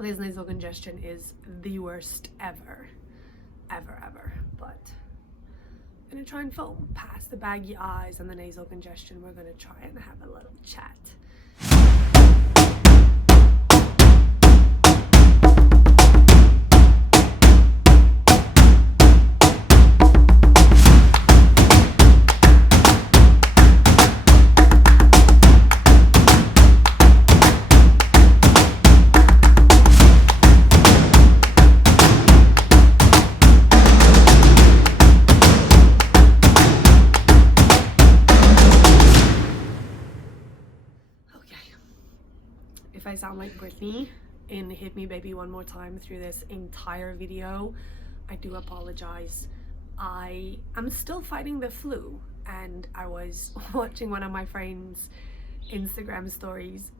This nasal congestion is the worst ever. But I'm gonna try and film past the baggy eyes and the nasal congestion. We're gonna try and have a little chat. If I sound like Britney in Hit Me Baby One More Time through this entire video, I do apologize. I am still fighting the flu, and I was watching one of my friends' Instagram stories,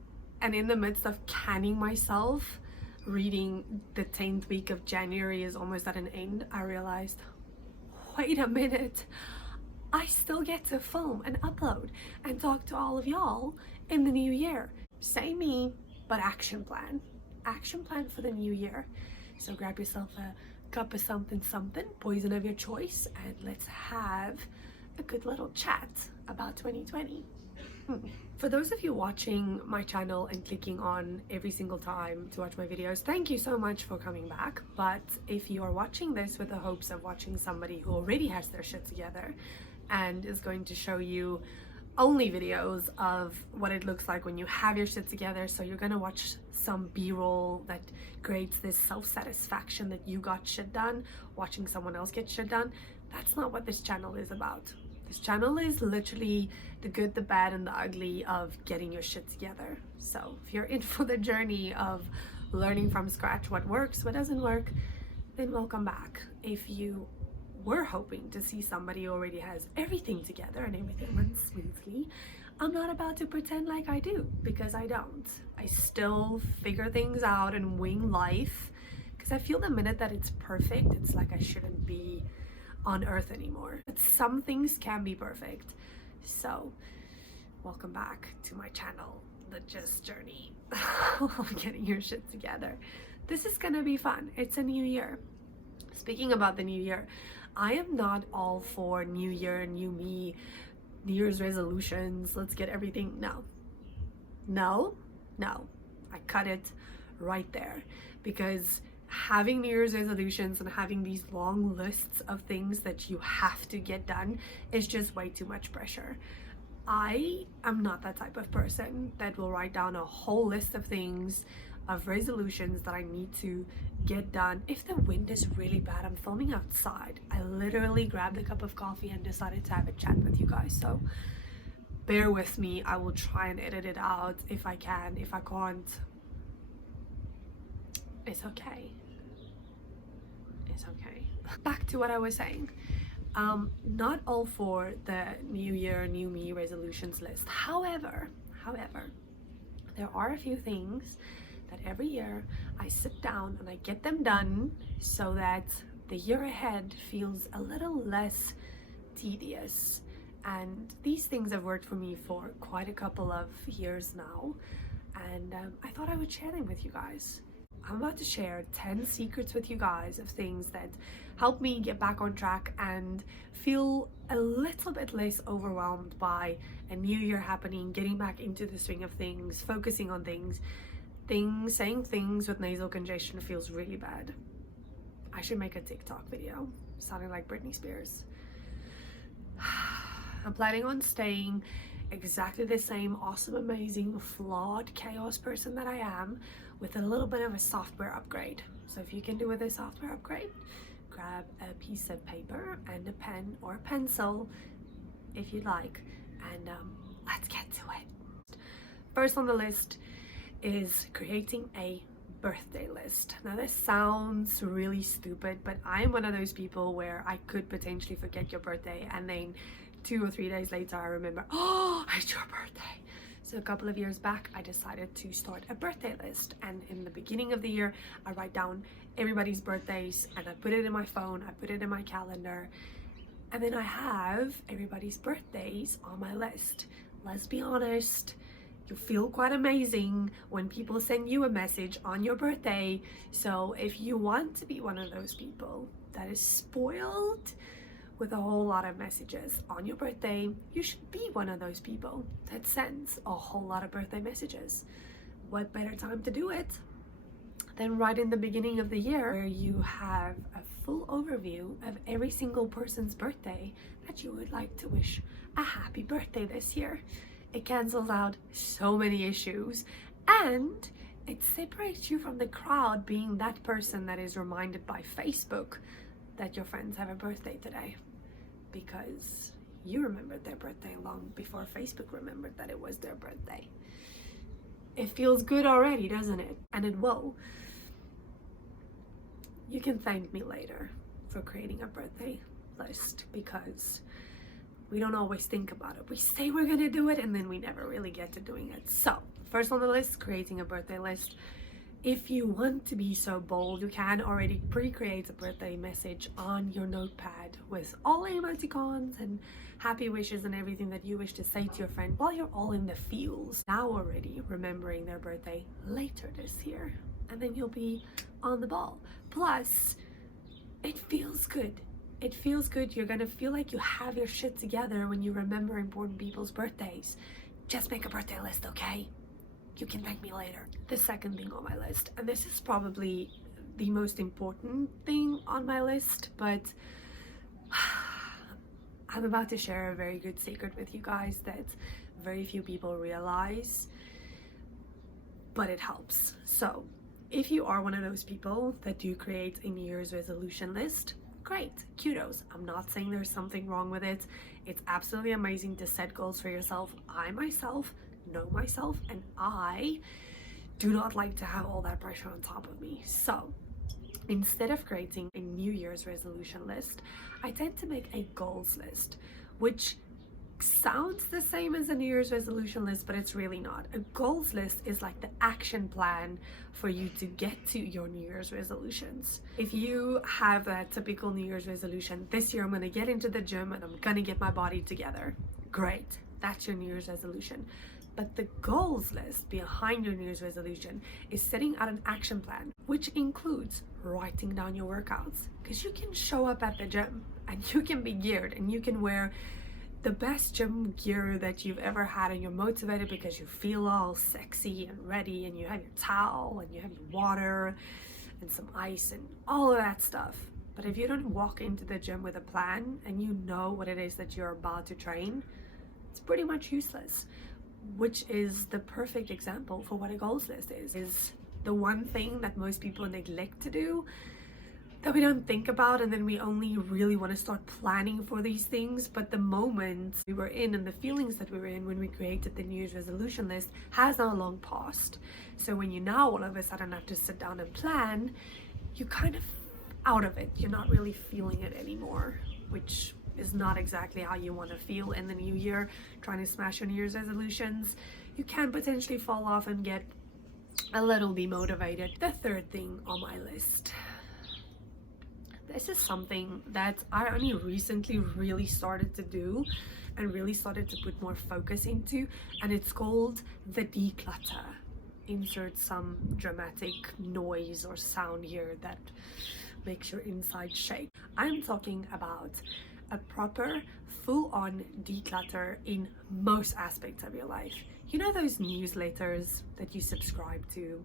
and in the midst of canning myself, reading the 10th week of January is almost at an end, I realized, wait a minute, I still get to film and upload and talk to all of y'all in the new year. Say me, but action plan for the new year. So grab yourself a cup of something, poison of your choice, and let's have a good little chat about 2020. For those of you watching my channel and clicking on every single time to watch my videos, thank you so much for coming back. But if you are watching this with the hopes of watching somebody who already has their shit together and is going to show you only videos of what it looks like when you have your shit together, so you're gonna watch some b-roll that creates this self-satisfaction that you got shit done watching someone else get shit done, that's not what this channel is about. This channel is literally the good, the bad, and the ugly of getting your shit together. So if you're in for the journey of learning from scratch what works, what doesn't work, then welcome back. If you were hoping to see somebody who already has everything together and everything runs smoothly, I'm not about to pretend like I do, because I don't. I still figure things out and wing life, because I feel the minute that it's perfect, it's like I shouldn't be on earth anymore. But some things can be perfect. So welcome back to my channel, the just journey of getting your shit together. This is gonna be fun. It's a new year. Speaking about the new year, I am not all for new year, new me, New Year's resolutions, let's get everything. No, I cut it right there, because having New Year's resolutions and having these long lists of things that you have to get done is just way too much pressure. I am not that type of person that will write down a whole list of things, of resolutions that I need to get done. If the wind is really bad, I'm filming outside. I literally grabbed a cup of coffee and decided to have a chat with you guys, so bear with me. I will try and edit it out if I can. If I can't, it's okay. Back to what I was saying. Not all for the new year, new me resolutions list. However, there are a few things that every year I sit down and I get them done so that the year ahead feels a little less tedious. And these things have worked for me for quite a couple of years now, and I thought I would share them with you guys. I'm about to share 10 secrets with you guys of things that help me get back on track and feel a little bit less overwhelmed by a new year happening, getting back into the swing of things, focusing on things. Saying things with nasal congestion feels really bad. I should make a TikTok video sounding like Britney Spears. I'm planning on staying exactly the same awesome, amazing, flawed chaos person that I am, with a little bit of a software upgrade. So if you can do with a software upgrade, grab a piece of paper and a pen or a pencil if you'd like, and let's get to it. First on the list is creating a birthday list. Now this sounds really stupid, but I'm one of those people where I could potentially forget your birthday, and then 2 or 3 days later I remember, oh, it's your birthday. So a couple of years back I decided to start a birthday list, and in the beginning of the year I write down everybody's birthdays and I put it in my phone, I put it in my calendar, and then I have everybody's birthdays on my list. Let's be honest, You feel quite amazing when people send you a message on your birthday. So if you want to be one of those people that is spoiled with a whole lot of messages on your birthday, you should be one of those people that sends a whole lot of birthday messages. What better time to do it than right in the beginning of the year, where you have a full overview of every single person's birthday that you would like to wish a happy birthday this year. It cancels out so many issues, and it separates you from the crowd, being that person that is reminded by Facebook that your friends have a birthday today, because you remembered their birthday long before Facebook remembered that it was their birthday. It feels good already, doesn't it? And it will. You can thank me later for creating a birthday list, because we don't always think about it. We say we're gonna do it and then we never really get to doing it. So first on the list, creating a birthday list. If you want to be so bold, you can already pre-create a birthday message on your notepad with all the emoticons and happy wishes and everything that you wish to say to your friend while you're all in the feels, now already remembering their birthday later this year. And then you'll be on the ball. Plus, it feels good. It feels good. You're gonna feel like you have your shit together when you remember important people's birthdays. Just make a birthday list, okay? You can thank me later. The second thing on my list, and this is probably the most important thing on my list, but I'm about to share a very good secret with you guys that very few people realize, but it helps. So if you are one of those people that do create a New Year's resolution list, great, kudos. I'm not saying there's something wrong with it. It's absolutely amazing to set goals for yourself. I myself know myself, and I do not like to have all that pressure on top of me. So instead of creating a New Year's resolution list, I tend to make a goals list, which sounds the same as a New Year's resolution list, but it's really not. A goals list is like the action plan for you to get to your New Year's resolutions. If you have that typical New Year's resolution, this year I'm gonna get into the gym and I'm gonna get my body together. Great, that's your New Year's resolution. But the goals list behind your New Year's resolution is setting out an action plan, which includes writing down your workouts, because you can show up at the gym and you can be geared and you can wear the best gym gear that you've ever had, and you're motivated because you feel all sexy and ready, and you have your towel and you have your water and some ice and all of that stuff. But if you don't walk into the gym with a plan and you know what it is that you're about to train, it's pretty much useless. Which is the perfect example for what a goals list is the one thing that most people neglect to do, that we don't think about, and then we only really want to start planning for these things. But the moment we were in and the feelings that we were in when we created the New Year's resolution list has now long passed. So when you now all of a sudden have to sit down and plan, you kind of out of it. You're not really feeling it anymore, which is not exactly how you want to feel in the new year, trying to smash your New Year's resolutions. You can potentially fall off and get a little demotivated. The third thing on my list, this is something that I only recently really started to do and really started to put more focus into, and it's called the De-Clutter. Insert some dramatic noise or sound here that makes your inside shake. I'm talking about a proper full-on declutter in most aspects of your life. You know those newsletters that you subscribe to,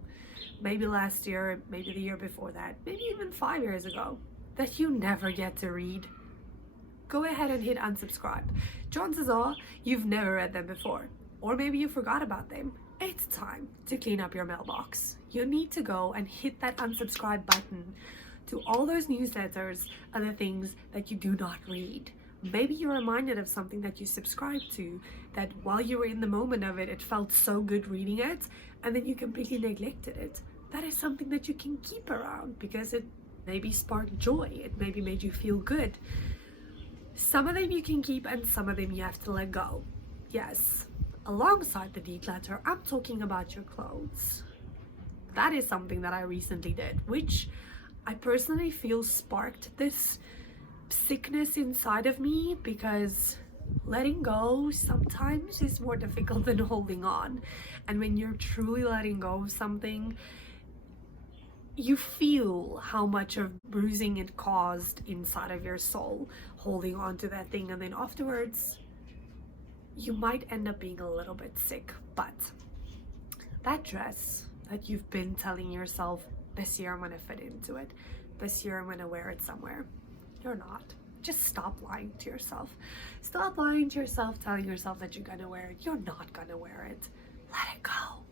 maybe last year, maybe the year before that, maybe even 5 years ago, that you never get to read? Go ahead and hit unsubscribe. Chances are you've never read them before, or maybe you forgot about them. It's time to clean up your mailbox. You need to go and hit that unsubscribe button to all those newsletters and the things that you do not read. Maybe you're reminded of something that you subscribed to, that while you were in the moment of it, it felt so good reading it, and then you completely neglected it. That is something that you can keep around because it maybe sparked joy, it maybe made you feel good. Some of them you can keep and some of them you have to let go. Yes, alongside the declutter, I'm talking about your clothes. That is something that I recently did, which I personally feel sparked this sickness inside of me, because letting go sometimes is more difficult than holding on. And when you're truly letting go of something, you feel how much of bruising it caused inside of your soul, holding on to that thing. And then afterwards, you might end up being a little bit sick. But that dress that you've been telling yourself, this year I'm gonna fit into it, this year I'm gonna wear it somewhere, you're not. Just stop lying to yourself. Stop lying to yourself, telling yourself that you're gonna wear it. You're not gonna wear it. Let it go.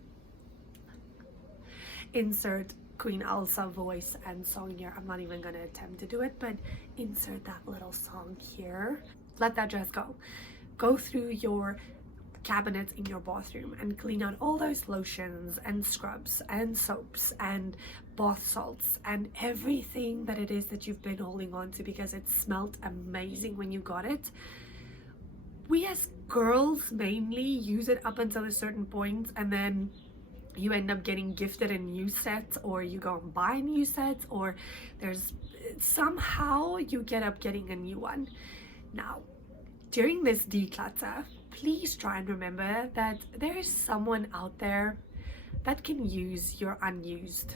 Insert Queen Elsa voice and song here. I'm not even gonna attempt to do it, but insert that little song here. Let that dress go. Go through your cabinets in your bathroom and clean out all those lotions and scrubs and soaps and bath salts and everything that it is that you've been holding on to because it smelled amazing when you got it. We as girls mainly use it up until a certain point, and then you end up getting gifted a new set, or you go and buy a new set, or there's somehow you get up getting a new one. Now, during this declutter, please try and remember that there is someone out there that can use your unused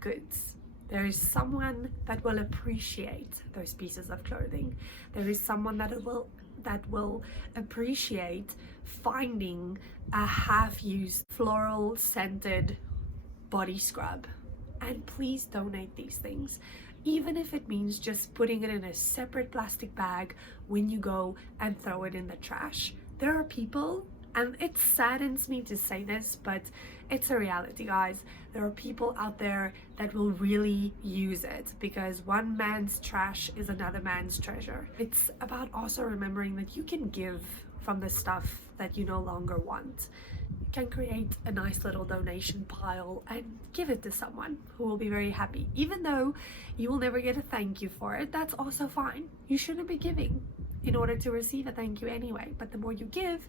goods. There is someone that will appreciate those pieces of clothing. There is someone that will appreciate finding a half-used floral scented body scrub. And please donate these things, even if it means just putting it in a separate plastic bag when you go and throw it in the trash. There are people, and it saddens me to say this, but it's a reality, guys. There are people out there that will really use it, because one man's trash is another man's treasure. It's about also remembering that you can give from the stuff that you no longer want. You can create a nice little donation pile and give it to someone who will be very happy. Even though you will never get a thank you for it, that's also fine. You shouldn't be giving in order to receive a thank you anyway, but the more you give,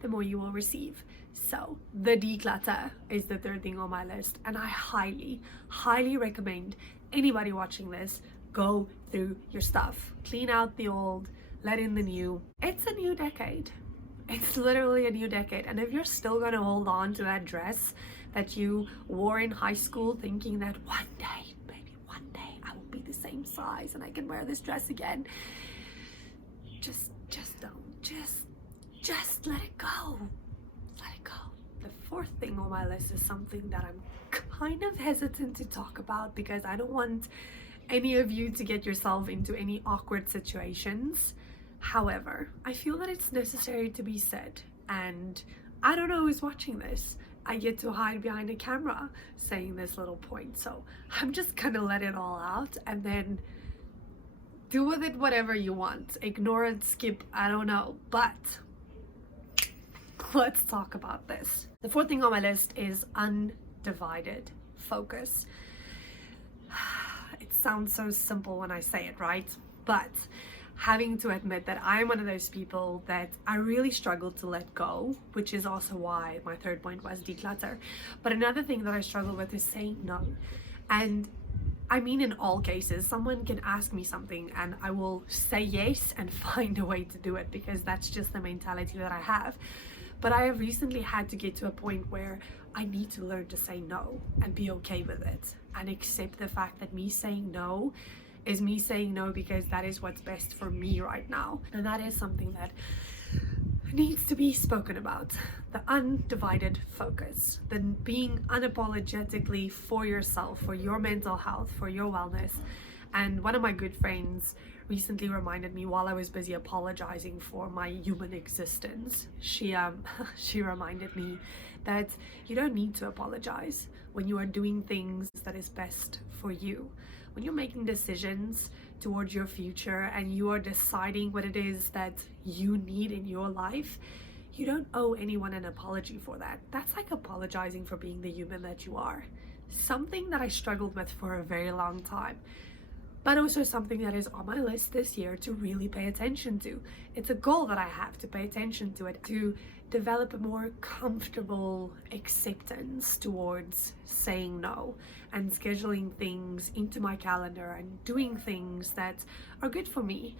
the more you will receive. So the declutter is the third thing on my list, and I highly recommend anybody watching this go through your stuff, clean out the old, let in the new. It's a new decade. It's literally a new decade. And if you're still gonna hold on to that dress that you wore in high school, thinking that one day, maybe one day I will be the same size and I can wear this dress again, just don't. Just let it go. Let it go. The fourth thing on my list is something that I'm kind of hesitant to talk about, because I don't want any of you to get yourself into any awkward situations. However, I feel that it's necessary to be said, and I don't know who's watching this. I get to hide behind a camera saying this little point, so I'm just gonna let it all out and then do with it whatever you want. Ignore it, skip, I don't know, but let's talk about this. The fourth thing on my list is undivided focus. It sounds so simple when I say it, right? But having to admit that I'm one of those people that I really struggle to let go, which is also why my third point was declutter. But another thing that I struggle with is saying no. And I mean, in all cases, someone can ask me something and I will say yes and find a way to do it, because that's just the mentality that I have. But I have recently had to get to a point where I need to learn to say no and be okay with it, and accept the fact that me saying no is me saying no because that is what's best for me right now. And that is something that needs to be spoken about. The undivided focus, the being unapologetically for yourself, for your mental health, for your wellness. And one of my good friends recently reminded me, while I was busy apologizing for my human existence, she reminded me that you don't need to apologize when you are doing things that is best for you. When you're making decisions towards your future and you are deciding what it is that you need in your life, you don't owe anyone an apology for that. That's like apologizing for being the human that you are. Something that I struggled with for a very long time, but also something that is on my list this year to really pay attention to. It's a goal that I have to pay attention to it, to develop a more comfortable acceptance towards saying no and scheduling things into my calendar and doing things that are good for me.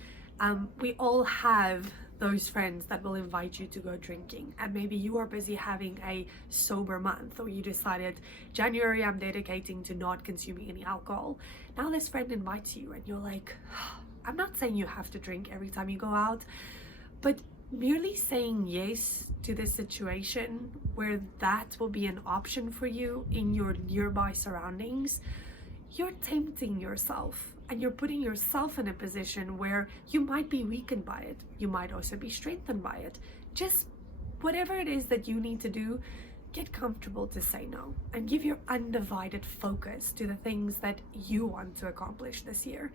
We all have those friends that will invite you to go drinking, and maybe you are busy having a sober month, or you decided January I'm dedicating to not consuming any alcohol. Now this friend invites you and you're like, I'm not saying you have to drink every time you go out, but merely saying yes to this situation where that will be an option for you in your nearby surroundings, you're tempting yourself, and you're putting yourself in a position where you might be weakened by it. You might also be strengthened by it. Just whatever it is that you need to do, get comfortable to say no and give your undivided focus to the things that you want to accomplish this year.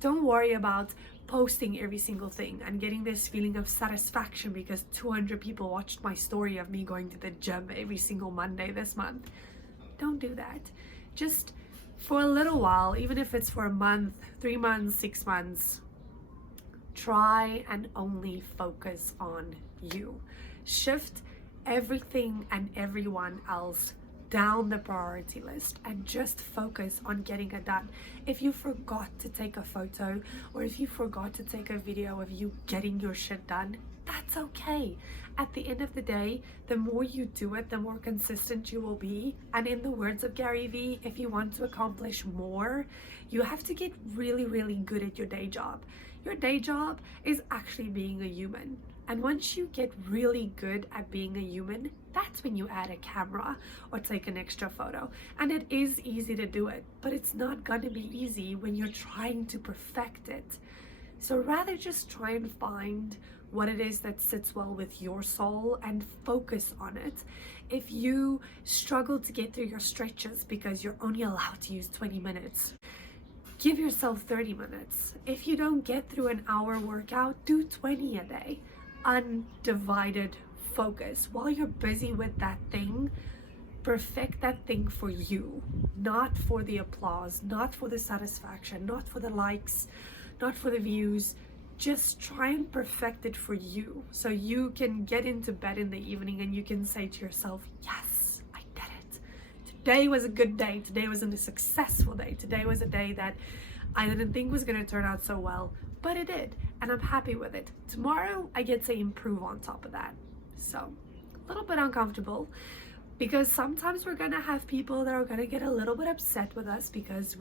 Don't worry about posting every single thing and getting this feeling of satisfaction because 200 people watched my story of me going to the gym every single Monday this month. Don't do that. Just for a little while, even if it's for a month, 3 months, 6 months, try and only focus on you. Shift everything and everyone else down the priority list and just focus on getting it done. If you forgot to take a photo, or if you forgot to take a video of you getting your shit done, that's okay. At the end of the day, the more you do it, the more consistent you will be. And in the words of Gary Vee, if you want to accomplish more, you have to get really, really good at your day job. Your day job is actually being a human. And once you get really good at being a human, that's when you add a camera or take an extra photo. And it is easy to do it, but it's not gonna be easy when you're trying to perfect it. So rather just try and find what it is that sits well with your soul and focus on it. If you struggle to get through your stretches because you're only allowed to use 20 minutes, give yourself 30 minutes. If you don't get through an hour workout, do 20 a day. Undivided focus. While you're busy with that thing, perfect that thing for you, not for the applause, not for the satisfaction, not for the likes, not for the views. Just try and perfect it for you, so you can get into bed in the evening and you can say to yourself, yes, I did it. Today was a good day. Today was a successful day. Today was a day that I didn't think was going to turn out so well, but it did, and I'm happy with it. Tomorrow I get to improve on top of that. So a little bit uncomfortable, because sometimes we're gonna have people that are gonna get a little bit upset with us because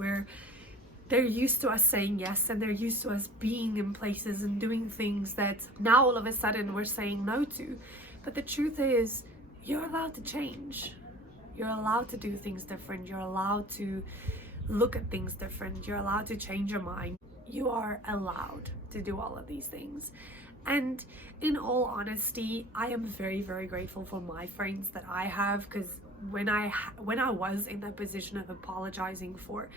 they're used to us saying yes, and they're used to us being in places and doing things that now all of a sudden we're saying no to. But the truth is, you're allowed to change. You're allowed to do things different. You're allowed to look at things different. You're allowed to change your mind. You are allowed to do all of these things. And in all honesty, I am very, very grateful for my friends that I have, because when I was in that position of apologizing for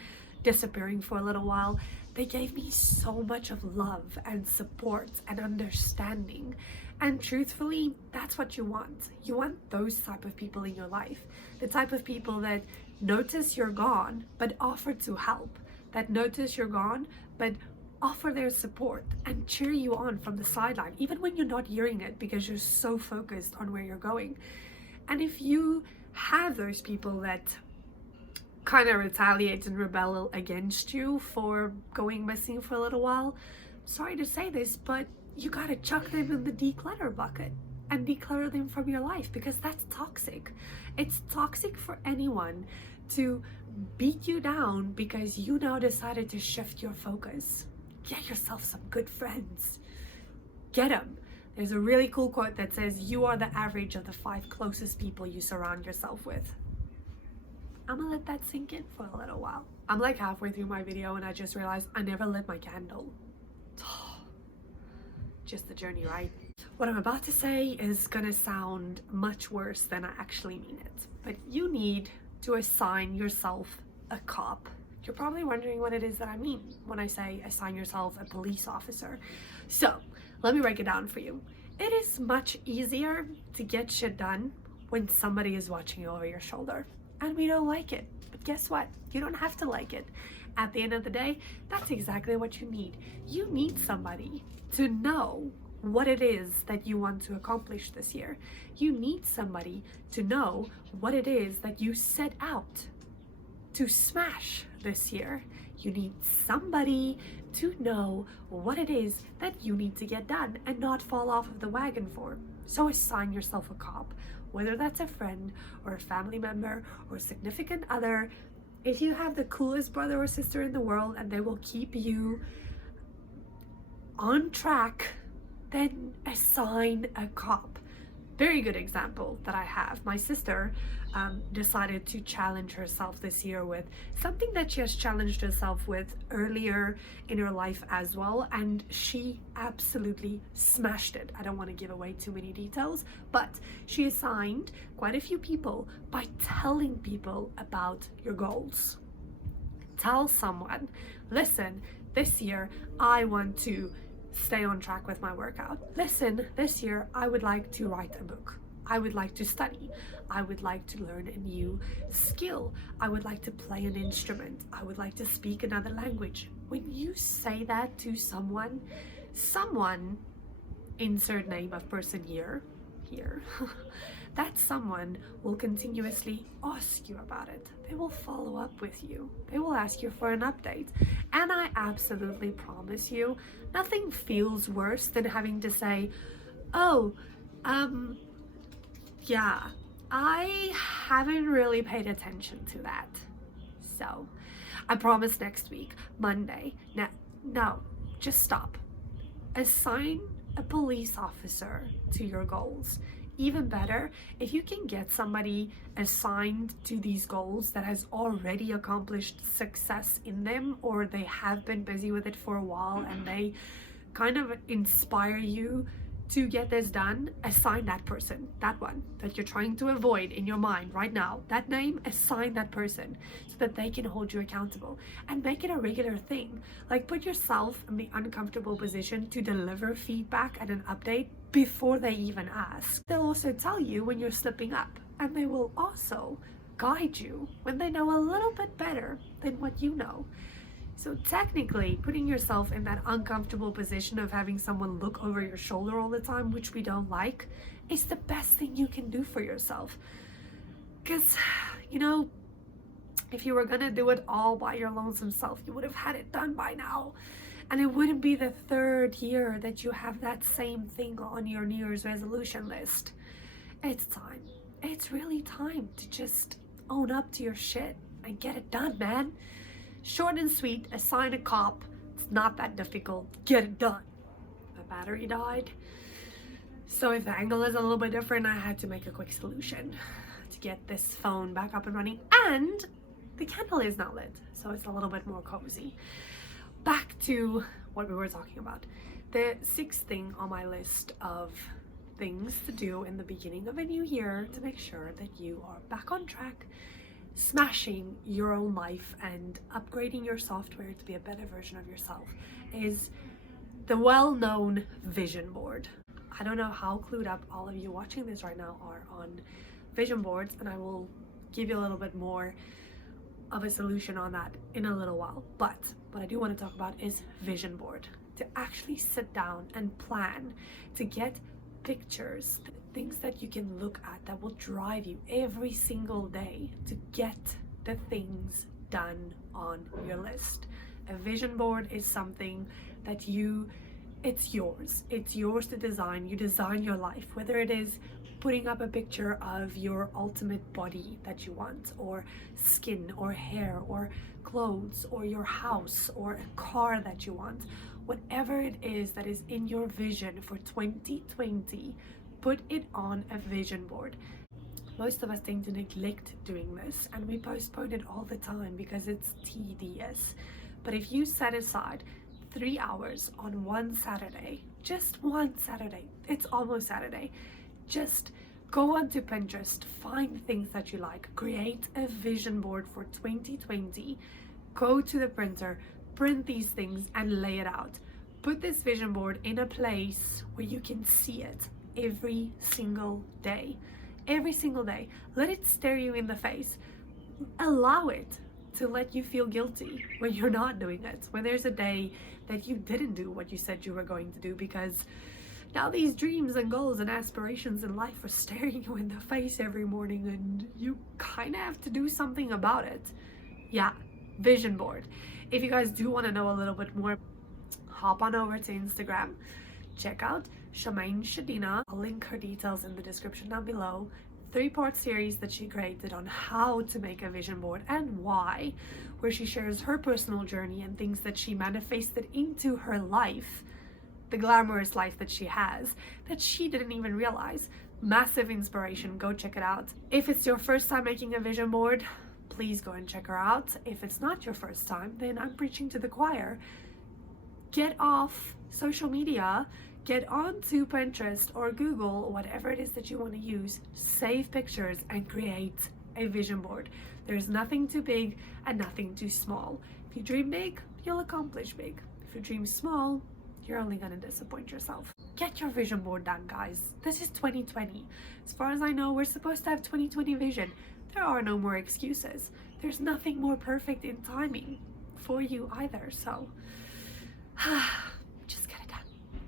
disappearing for a little while, they gave me so much of love and support and understanding. And truthfully, that's what you want. You want those type of people in your life. The type of people that notice you're gone but offer to help, that notice you're gone but offer their support and cheer you on from the sideline, even when you're not hearing it because you're so focused on where you're going. And if you have those people that kind of retaliate and rebel against you for going missing for a little while, sorry to say this, but you gotta chuck them in the declutter bucket and declutter them from your life, because that's toxic. It's toxic for anyone to beat you down because you now decided to shift your focus. Get yourself some good friends. Get them. There's a really cool quote that says, you are the average of the 5 closest people you surround yourself with. I'm gonna let that sink in for a little while. I'm like halfway through my video and I just realized I never lit my candle. Just the journey, right? What I'm about to say is gonna sound much worse than I actually mean it, but you need to assign yourself a cop. You're probably wondering what it is that I mean when I say assign yourself a police officer. So let me break it down for you. It is much easier to get shit done when somebody is watching over your shoulder, and we don't like it. But guess what? You don't have to like it. At the end of the day, that's exactly what you need. You need somebody to know what it is that you want to accomplish this year. You need somebody to know what it is that you set out to smash this year. You need somebody to know what it is that you need to get done and not fall off of the wagon for. So assign yourself a cop, whether that's a friend or a family member or a significant other. If you have the coolest brother or sister in the world and they will keep you on track, then assign a cop. Very good example that I have. My sister decided to challenge herself this year with something that she has challenged herself with earlier in her life as well, and she absolutely smashed it. I don't want to give away too many details, but she assigned quite a few people by telling people about your goals. Tell someone, listen, this year I want to stay on track with my workout. Listen, this year I would like to write a book. I would like to study. I would like to learn a new skill. I would like to play an instrument. I would like to speak another language. When you say that to someone, insert name of person here, that someone will continuously ask you about it. They will follow up with you. They will ask you for an update. And I absolutely promise you, nothing feels worse than having to say, oh, yeah, I haven't really paid attention to that. So I promise next week, Monday. No, just stop. Assign a police officer to your goals. Even better, if you can get somebody assigned to these goals that has already accomplished success in them, or they have been busy with it for a while and they kind of inspire you to get this done, assign that person, that one that you're trying to avoid in your mind right now, that name, assign that person so that they can hold you accountable and make it a regular thing. Like, put yourself in the uncomfortable position to deliver feedback and an update before they even ask. They'll also tell you when you're slipping up, and they will also guide you when they know a little bit better than what you know. So technically, putting yourself in that uncomfortable position of having someone look over your shoulder all the time, which we don't like, is the best thing you can do for yourself. Because, you know, if you were gonna do it all by your lonesome self, you would have had it done by now. And it wouldn't be the third year that you have that same thing on your New Year's resolution list. It's time. It's really time to just own up to your shit and get it done, man. Short and sweet, assign a cop. It's not that difficult. Get it done. My battery died. So if the angle is a little bit different, I had to make a quick solution to get this phone back up and running. And the candle is not lit, so it's a little bit more cozy. Back to what we were talking about. The sixth thing on my list of things to do in the beginning of a new year to make sure that you are back on track, smashing your own life and upgrading your software to be a better version of yourself, is the well-known vision board. I don't know how clued up all of you watching this right now are on vision boards, and I will give you a little bit more of a solution on that in a little while. But what I do want to talk about is vision board. To actually sit down and plan, to get pictures, things that you can look at that will drive you every single day to get the things done on your list. A vision board is something that it's yours to design. You design your life, whether it is putting up a picture of your ultimate body that you want, or skin or hair or clothes, or your house or a car that you want. Whatever it is that is in your vision for 2020, put it on a vision board. Most of us tend to neglect doing this, and we postpone it all the time because it's tedious. But if you set aside 3 hours on one Saturday, just one Saturday, it's almost Saturday, just go onto Pinterest, find things that you like, create a vision board for 2020, go to the printer, print these things and lay it out. Put this vision board in a place where you can see it every single day. Every single day. Let it stare you in the face. Allow it to let you feel guilty when you're not doing it, when there's a day that you didn't do what you said you were going to do, because now these dreams and goals and aspirations in life are staring you in the face every morning, and you kind of have to do something about it. Yeah, vision board. If you guys do want to know a little bit more, hop on over to Instagram, check out Charmaine Chadinha. I'll link her details in the description down below. 3-part series that she created on how to make a vision board and why, where she shares her personal journey and things that she manifested into her life, the glamorous life that she has, that she didn't even realize. Massive inspiration. Go check it out. If it's your first time making a vision board, please go and check her out. If it's not your first time, then I'm preaching to the choir. Get off social media, get onto Pinterest or Google, whatever it is that you want to use, save pictures and create a vision board. There's nothing too big and nothing too small. If you dream big, you'll accomplish big. If you dream small, you're only going to disappoint yourself. Get your vision board done, guys. This is 2020. As far as I know, we're supposed to have 2020 vision. There are no more excuses. There's nothing more perfect in timing for you either. So just get it done.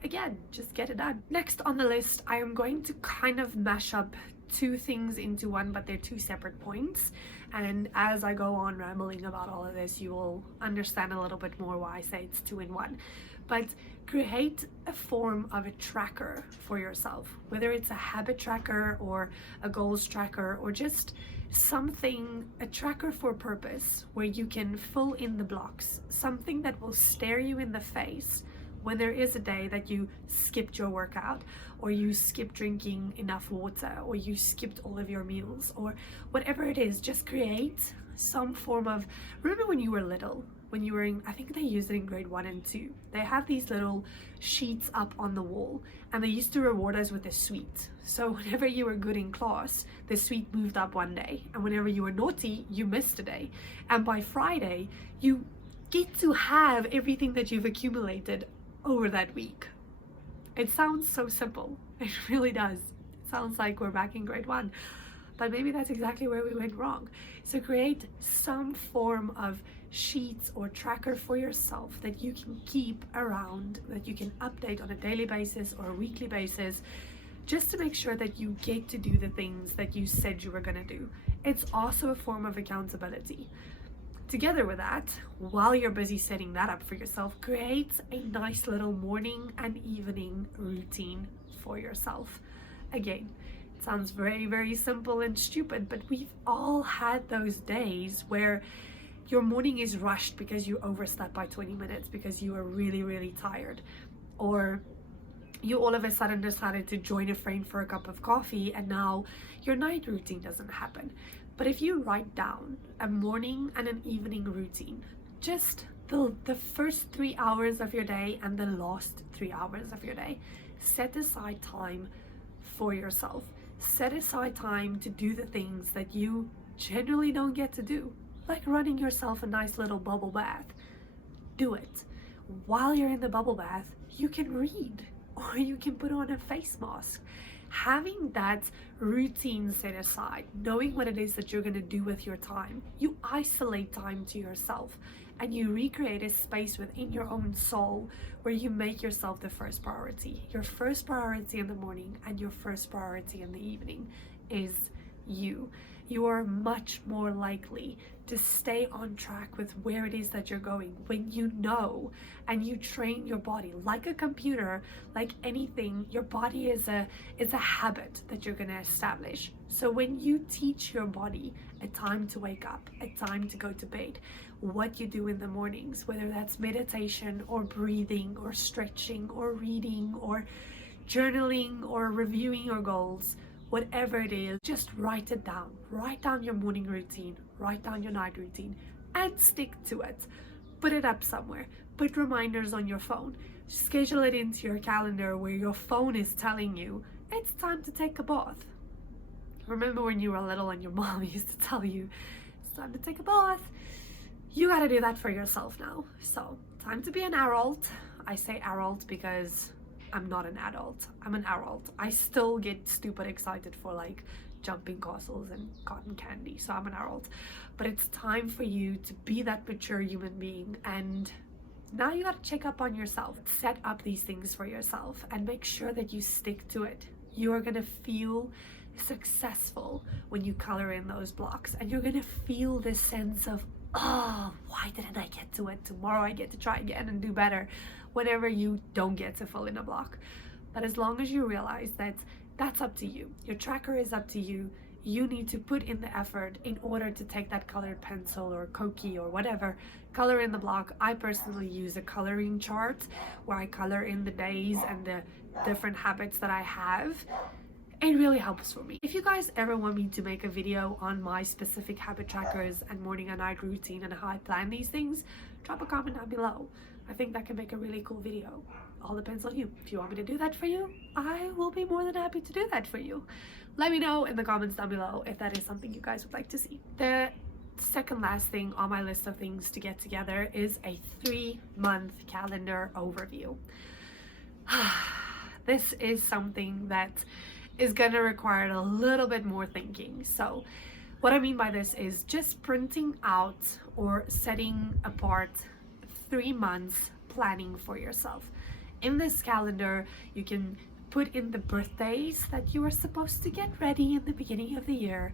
Again, just get it done. Next on the list, I am going to kind of mash up two things into one, but they're two separate points. And as I go on rambling about all of this, you will understand a little bit more why I say it's two in one. But create a form of a tracker for yourself, whether it's a habit tracker or a goals tracker or just something, a tracker for purpose, where you can fill in the blocks, something that will stare you in the face when there is a day that you skipped your workout, or you skipped drinking enough water, or you skipped all of your meals, or whatever it is. Just create some form of, remember when you were little, when you were in, I think they used it in grade 1 and 2, they have these little sheets up on the wall and they used to reward us with a sweet. So whenever you were good in class, the sweet moved up one day, and whenever you were naughty, you missed a day, and by Friday you get to have everything that you've accumulated over that week. It sounds so simple. It really does. It sounds like we're back in grade 1, but maybe that's exactly where we went wrong. So create some form of sheets or tracker for yourself that you can keep around, that you can update on a daily basis or a weekly basis, just to make sure that you get to do the things that you said you were going to do. It's also a form of accountability. Together with that, while you're busy setting that up for yourself, create a nice little morning and evening routine for yourself. Again, it sounds very, very simple and stupid, but we've all had those days where your morning is rushed because you overslept by 20 minutes because you were really, really tired, or you all of a sudden decided to join a friend for a cup of coffee and now your night routine doesn't happen. But if you write down a morning and an evening routine, just the first 3 hours of your day and the last 3 hours of your day, set aside time for yourself. Set aside time to do the things that you generally don't get to do, like running yourself a nice little bubble bath. Do it. While you're in the bubble bath, you can read, or you can put on a face mask. Having that routine set aside, knowing what it is that you're going to do with your time, you isolate time to yourself and you recreate a space within your own soul where you make yourself the first priority. Your first priority in the morning and your first priority in the evening is you. You are much more likely to stay on track with where it is that you're going when you know and you train your body. Like a computer, like anything, your body is a habit that you're going to establish. So when you teach your body a time to wake up, a time to go to bed, what you do in the mornings, whether that's meditation or breathing or stretching or reading or journaling or reviewing your goals, whatever it is, just write it down. Write down your morning routine, write down your night routine, and stick to it. Put it up somewhere. Put reminders on your phone. Schedule it into your calendar where your phone is telling you it's time to take a bath. Remember when you were little and your mom used to tell you it's time to take a bath? You gotta do that for yourself now. So, time to be an adult. I say adult because I'm not an adult. I'm an adult. I still get stupid excited for like jumping castles and cotton candy. So I'm an adult. But it's time for you to be that mature human being, and now you got to check up on yourself. Set up these things for yourself and make sure that you stick to it. You are going to feel successful when you color in those blocks, and you're going to feel this sense of oh, why didn't I get to it? Tomorrow I get to try again and do better whenever you don't get to fill in a block. But as long as you realize that that's up to you, your tracker is up to you, you need to put in the effort in order to take that colored pencil or Koki or whatever, color in the block. I personally use a coloring chart where I color in the days and the different habits that I have. It really helps for me. If you guys ever want me to make a video on my specific habit trackers and morning and night routine and how I plan these things, drop a comment down below. I think that can make a really cool video. All depends on you. If you want me to do that for you, I will be more than happy to do that for you. Let me know in the comments down below if that is something you guys would like to see. The second last thing on my list of things to get together is a 3-month calendar overview. This is something that is going to require a little bit more thinking. So what I mean by this is just printing out or setting apart 3 months planning for yourself. In this calendar, you can put in the birthdays that you are supposed to get ready in the beginning of the year,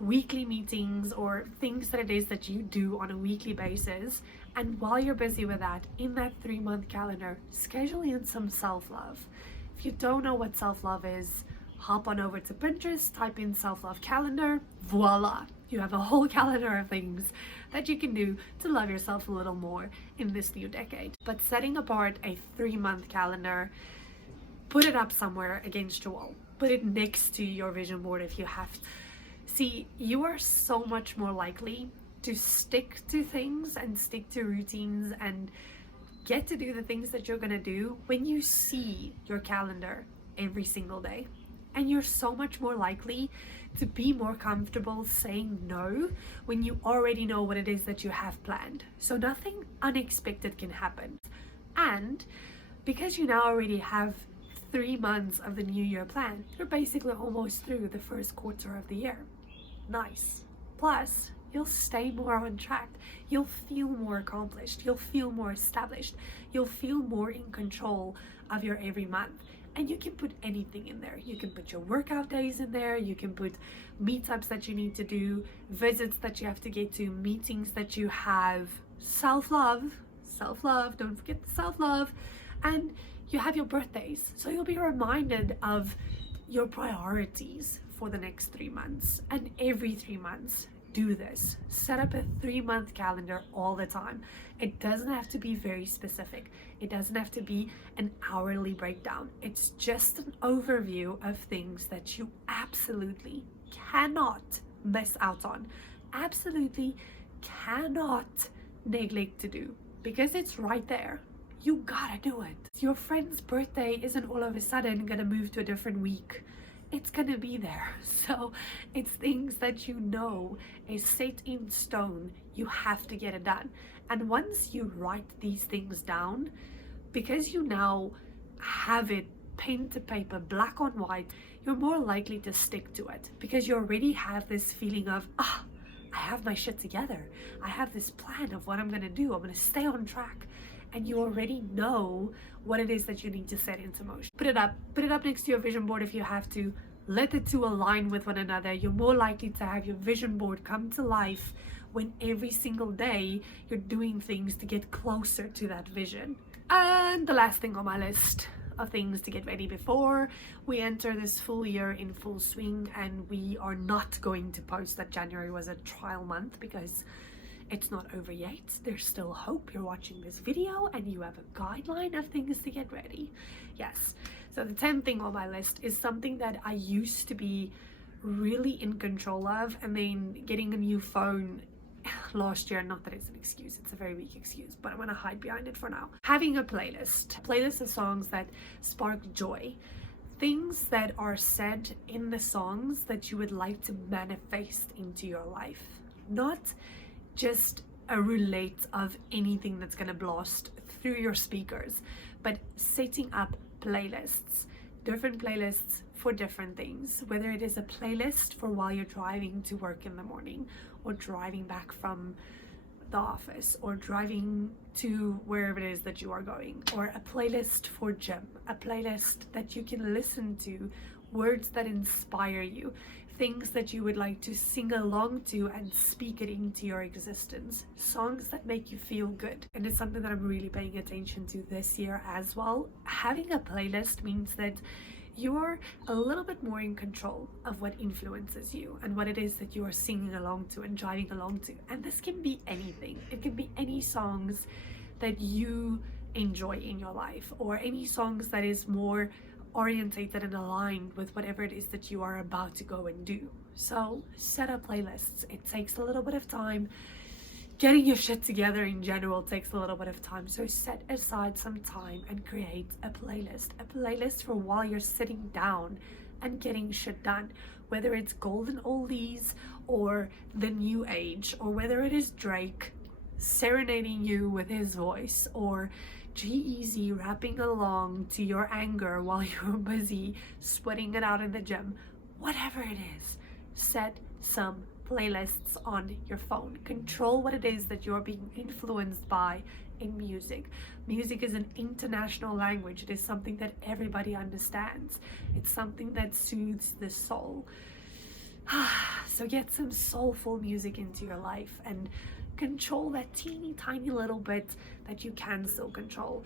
weekly meetings or things that it is that you do on a weekly basis. And while you're busy with that, in that 3-month calendar, schedule in some self-love. If you don't know what self-love is, hop on over to Pinterest, type in self-love calendar, voila! You have a whole calendar of things that you can do to love yourself a little more in this new decade. But setting apart a 3-month calendar, put it up somewhere against your wall. Put it next to your vision board if you have to. See, you are so much more likely to stick to things and stick to routines and get to do the things that you're gonna do when you see your calendar every single day. And you're so much more likely to be more comfortable saying no when you already know what it is that you have planned. So nothing unexpected can happen. And because you now already have 3 months of the new year planned, you're basically almost through the first quarter of the year. Nice. Plus, you'll stay more on track. You'll feel more accomplished. You'll feel more established. You'll feel more in control of your every month. And you can put anything in there. You can put your workout days in there. You can put meetups that you need to do, visits that you have to get to, meetings that you have, self-love, don't forget the self-love. And you have your birthdays. So you'll be reminded of your priorities for the next 3 months. And every 3 months, do this. Set up a 3-month calendar all the time. It doesn't have to be very specific. It doesn't have to be an hourly breakdown. It's just an overview of things that you absolutely cannot miss out on. Absolutely cannot neglect to do, because it's right there. You gotta do it. Your friend's birthday isn't all of a sudden gonna move to a different week. It's gonna be there. So it's things that you know is set in stone. You have to get it done. And once you write these things down, because you now have it pen to paper, black on white, you're more likely to stick to it, because you already have this feeling of, I have my shit together. I have this plan of what I'm gonna do. I'm gonna stay on track. And you already know what it is that you need to set into motion. Put it up next to your vision board if you have to. Let the two align with one another. You're more likely to have your vision board come to life when every single day you're doing things to get closer to that vision. And the last thing on my list of things to get ready before we enter this full year in full swing, and we are not going to post that January was a trial month because it's not over yet. There's still hope. You're watching this video and you have a guideline of things to get ready. Yes. So the 10th thing on my list is something that I used to be really in control of, and then getting a new phone last year, not that it's an excuse, it's a very weak excuse, but I'm gonna hide behind it for now. Having a playlist of songs that spark joy. Things that are said in the songs that you would like to manifest into your life. Not just a roulette of anything that's going to blast through your speakers, but setting up playlists, different playlists for different things, whether it is a playlist for while you're driving to work in the morning, or driving back from the office, or driving to wherever it is that you are going, or a playlist for gym, a playlist that you can listen to, words that inspire you, things that you would like to sing along to and speak it into your existence. Songs that make you feel good. And it's something that I'm really paying attention to this year as well. Having a playlist means that you're a little bit more in control of what influences you and what it is that you are singing along to and driving along to. And this can be anything. It can be any songs that you enjoy in your life, or any songs that is more orientated and aligned with whatever it is that you are about to go and do. So set up playlists. It takes a little bit of time. Getting your shit together in general takes a little bit of time. So set aside some time and create a playlist. A playlist for while you're sitting down and getting shit done. Whether it's golden oldies or the new age, or whether it is Drake serenading you with his voice, or G-Eazy rapping along to your anger while you're busy sweating it out in the gym. Whatever it is, set some playlists on your phone. Control what it is that you're being influenced by in music. Music is an international language. It is something that everybody understands. It's something that soothes the soul. So get some soulful music into your life and control that teeny tiny little bit that you can still control.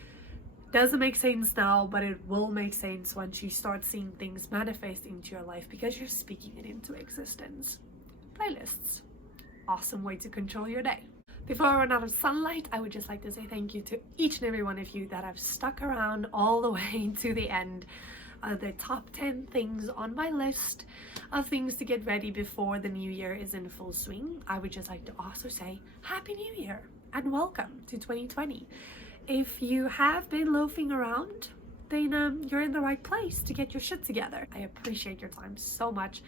Doesn't make sense now, but it will make sense once you start seeing things manifest into your life because you're speaking it into existence. Playlists. Awesome way to control your day. Before I run out of sunlight, I would just like to say thank you to each and every one of you that have stuck around all the way to the end. The top 10 things on my list of things to get ready before the new year is in full swing. I would just like to also say Happy New Year and welcome to 2020. If you have been loafing around, then you're in the right place to get your shit together. I appreciate your time so much.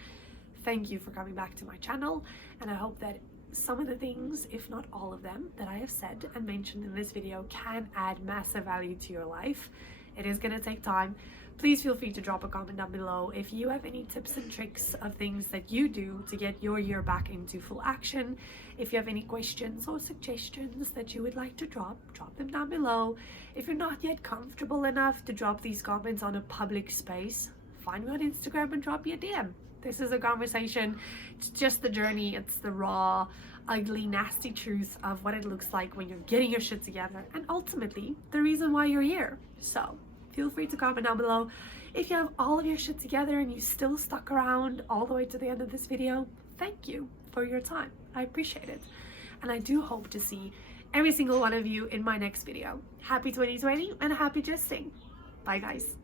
Thank you for coming back to my channel, and I hope that some of the things, if not all of them, that I have said and mentioned in this video can add massive value to your life. It is going to take time. Please feel free to drop a comment down below if you have any tips and tricks of things that you do to get your year back into full action. If you have any questions or suggestions that you would like to drop them down below. If you're not yet comfortable enough to drop these comments on a public space, find me on Instagram and drop me a DM. This is a conversation. It's just the journey. It's the raw, ugly, nasty truth of what it looks like when you're getting your shit together, and ultimately the reason why you're here. So feel free to comment down below. If you have all of your shit together and you still stuck around all the way to the end of this video, thank you for your time. I appreciate it. And I do hope to see every single one of you in my next video. Happy 2020 and happy jesting. Bye guys.